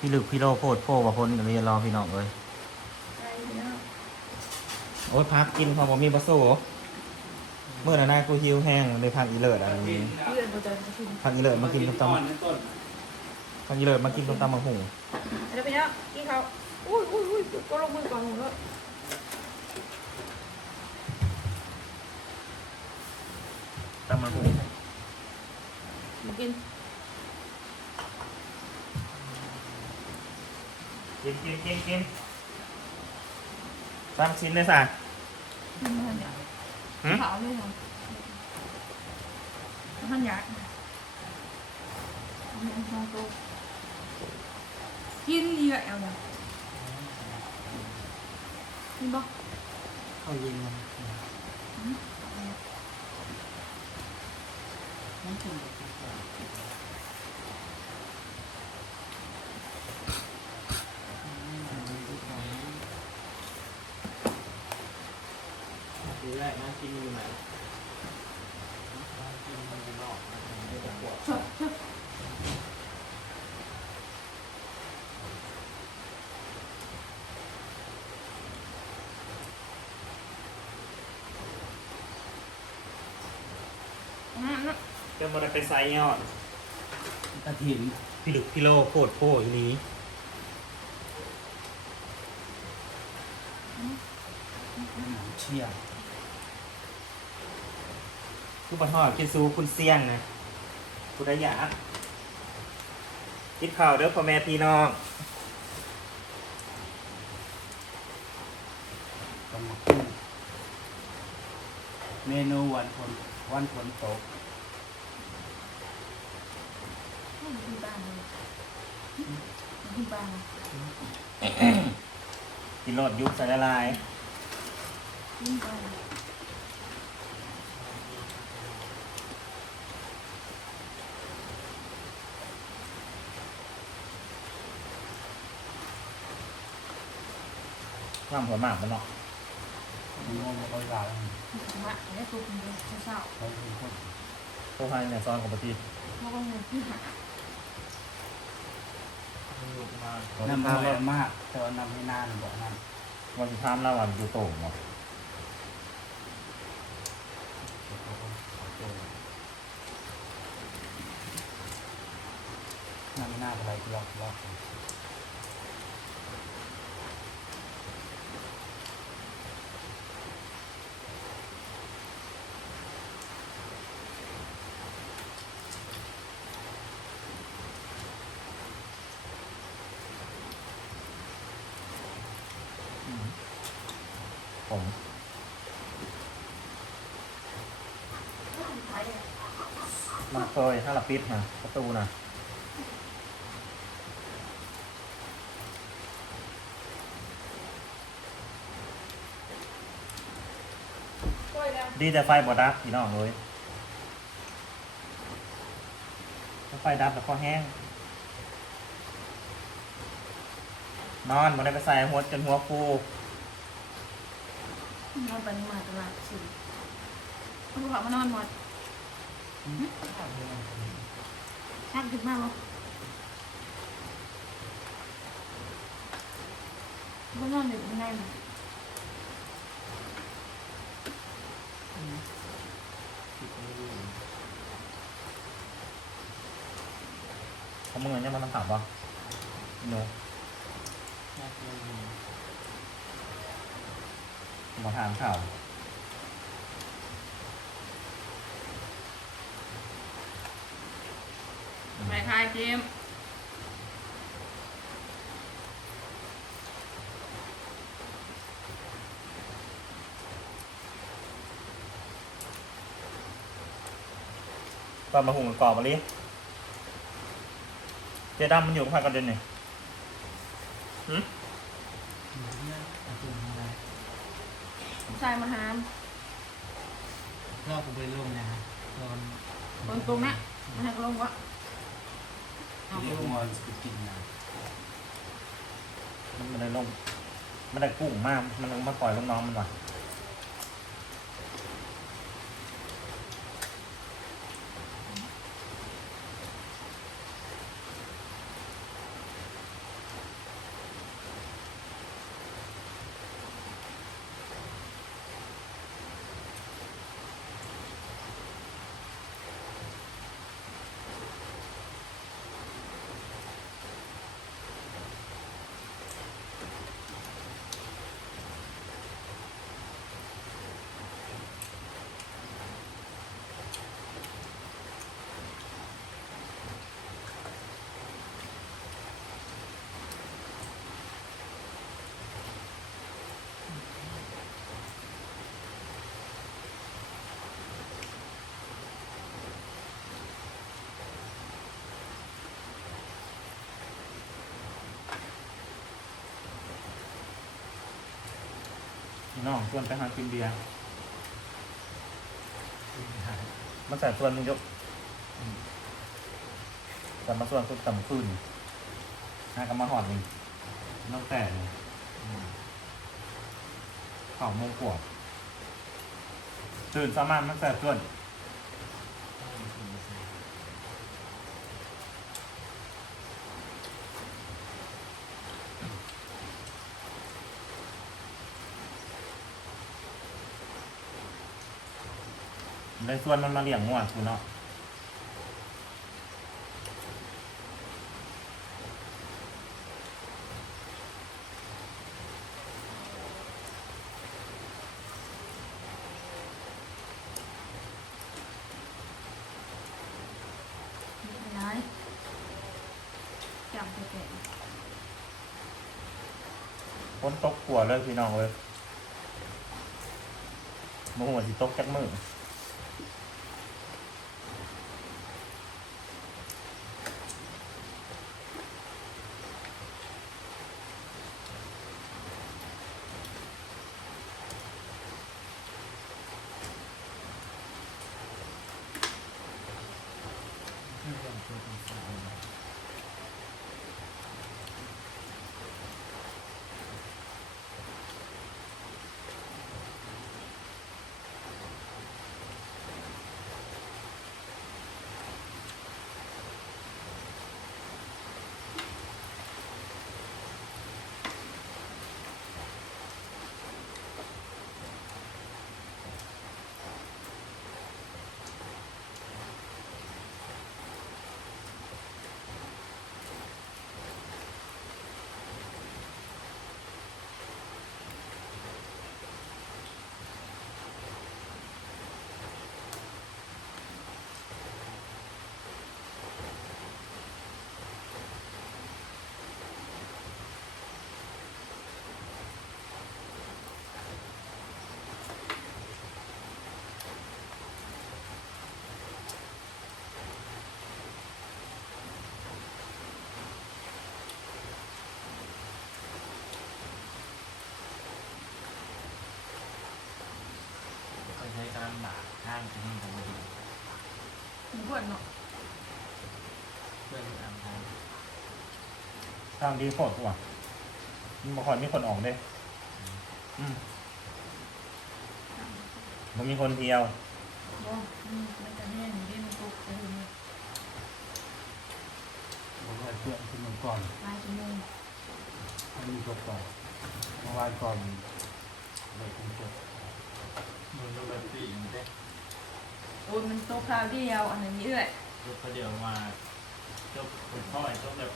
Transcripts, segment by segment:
พี่ลึกพี่โลโพดโพว่าพ้นกันเลยรอพี่น้องเลยโอ๊ตพักกินพอผมมีบะโซ่เมื่อนั้นกูหิวแห้งเลยพักอีเลิศอะไรนี้พักอีเลิศมากินต้มตำพักอีเลิศมากินต้มตำมะหู เดี๋ยวไปเนาะกินเขาอุ้ยก็ลงมือก่อนหนูด้วยตำมะหูกินกินตามชิ้นเลยสั่ง ขาวเลยเหรอท่านอยากกินอีกแล้วเนี่ยกินบ่ เข้าเย็นมันนั่นคือทีแรกนะกินอยู่ไหนกินมันอยู่นอกไม่ต้องปวดจะมาได้ไปไซยอด กระถิ่น พี่ลึกพี่โลโพดโพอยู่นี้เชี่ยผู้ปะทอดคิดซูคุณเสี่ยงนะคุณได้ยากคิดข่าวเด้อพ่อแม่พี่น้อง กำลังขึ้นเมนูวันฝนตก กินบ้านเลยกินบ้าน กินโลดยุบใส่ละลาย กินบ้าน น้ำหัวหมากมันเนาะ มีโมโหร้าย มะแล้วตัวคุณเศร้า เขาเป็นคน ตัวพายเนี่ยซอนของปฏิ เพราะว่าเงินที่หา น้ำมันแรงมากแต่ว่าน้ำไม่นานบอกนั่น วันสุดท้ายเราวันอยู่โต่งเนาะ น้ำไม่นานอะไรล็อกผม มันเคยถ้าเราปิดนะประตูนะดีแต่ไฟบอดับพี่น้องเลยถ้าไฟดับแล้วก็แห้งนอนมันได้ไปใส่หัวจนหัวฟู นอนไปมาตลาดสิเขาบอกมานอนหมดชักขึ้นมาบ่ก็นอนอยู่ข้างในมั้ย เขาเมื่อเนี่ยมันต้องถามว่าโนมาถามข่าว ไปคลายเกม ตอนมาหุงกรอบมาลิเจดำมันอยู่กับใครกันเด่นเนี่ย ชายมาหาม รอบไปร่วมนะตอน คนตรงนะมาให้ลงวะ เรียกมอนสกินนะ มันได้ลงมันได้กุ้งมากมันลงมาปล่อยลูกน้องมันว่ะ น้องชวนไปหากินเบียร์มันใส่ส่วนมึงยกแต่มาส่วนสุดต่ำขึ้นน่าก็มาหอดนี่น้องแต่เนี่ยข่าวโมงกว่าตื่นสามารถมันใส่ส่วนได้ส่วนมันมาเลี้ยงงัวคุณเนาะร้ายจับไปแกะ ฝนตกขัวเลยพี่น้องเลยโมโหสิตกจักมือใช้การหนาข้างที่นี่ทำมาดี หมูบดเนาะ เพื่อนอ่านทาง ทางดีโคตรว่ะมันบ่ค่อยมีคนออกเด้มันมีคนเที่ยว บ่มันจะแห้งอยู่ได้มันตกไปเลย ผมว่าเพื่อนขึ้นมาก่อน ปลายชั่วโมง ให้มีตัวก่อนเมื่อวานก่อนเลยคุณจบมันก็แบบปีนเด้ โอ้ยมันตกคราวเดียวอันนั้นเยอะ จบประเดี๋ยวมาจบคนพ่อยจบแบบ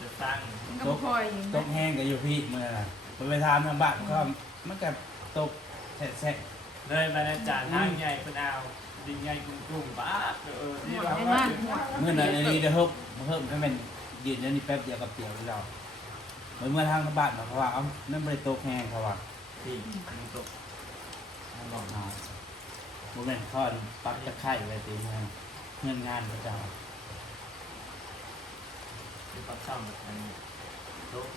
จะตั้ง มันก็พลอยอย่าง ต นี้ กแห้งกับอยู่พี่เมื่อน่ะไปทานทางบ้านก็มันกับตกแฉะ เลยมาในจานห้างใหญ่เป็นเอาดินใหญ่กุ้งบ้านี่ หมด เรา ได้ ว่า มากหมด ๆเมื่อนั้นอันนี้เดี๋ยวเพิ่มให้มันยืนอยู่นี่แป๊บเดียวกับเตียวเราเมื่อทางบ้านเพราะว่าเอานั่นไม่ได้ตกแห้งเขาว่า ที่มันตกมันบอก โมเมนต์ทอดปักตะไคร้ไว้ตีเงินงานพระเจ้า ที่ปักช่องอันนี้ตก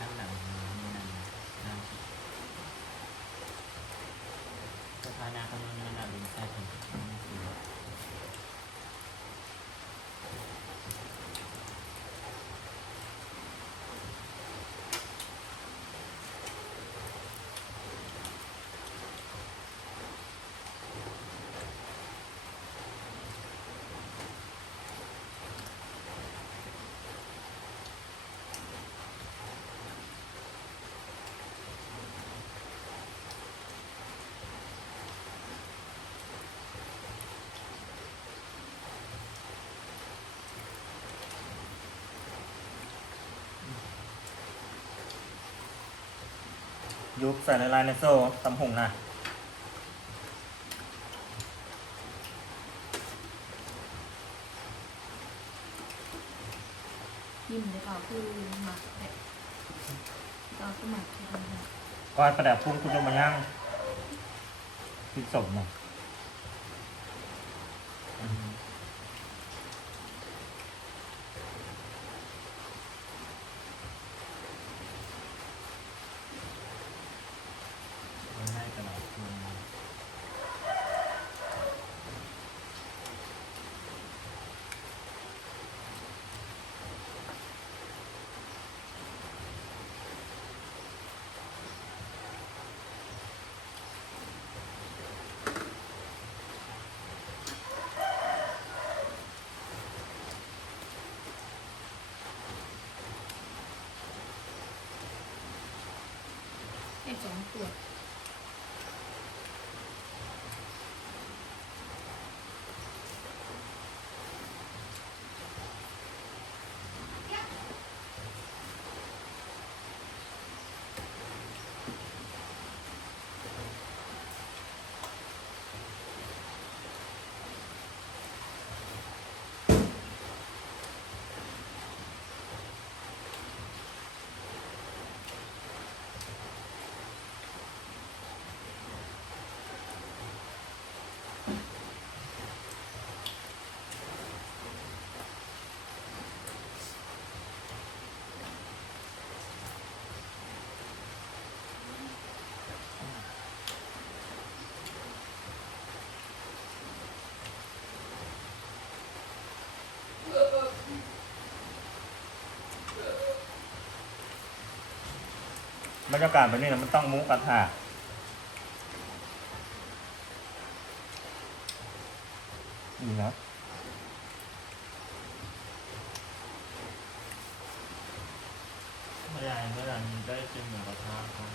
อันหนังมีนั่นนั่นสถานะเขามันหนักเป็นใช่ถึง ยุบใส่ในลายในโซ่ตำหงนะ ยิ้มได้เปล่าคือหมักแต่เราก็หมักที่ทำ ก้อยประดับพุ่งคุณลงมาย่างพิดศพเนาะ 2 ตัวบรรยากาศแบบนี้นะมันต้องมุกกระทะนี่นะไม่ได้เมื่อไหร่ได้กินหมูกระทะครับ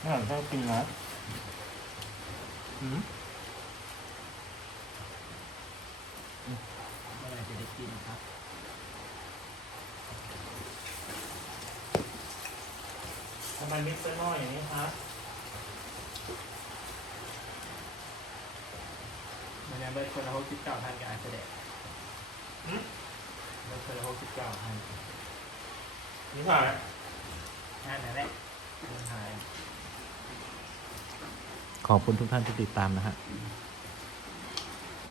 เมื่อไหร่ได้กินนะอืม เมื่อไหร่จะได้กินครับ ทำไมมิกซ์น้อยอย่างนี้ครับ มันยังได้คนละ69,000กับอาจจะแดกได้คนละ69,000 นี่ค่ะ นั่นแหละคนไทย ขอบคุณทุกท่านที่ติดตามนะฮะ ค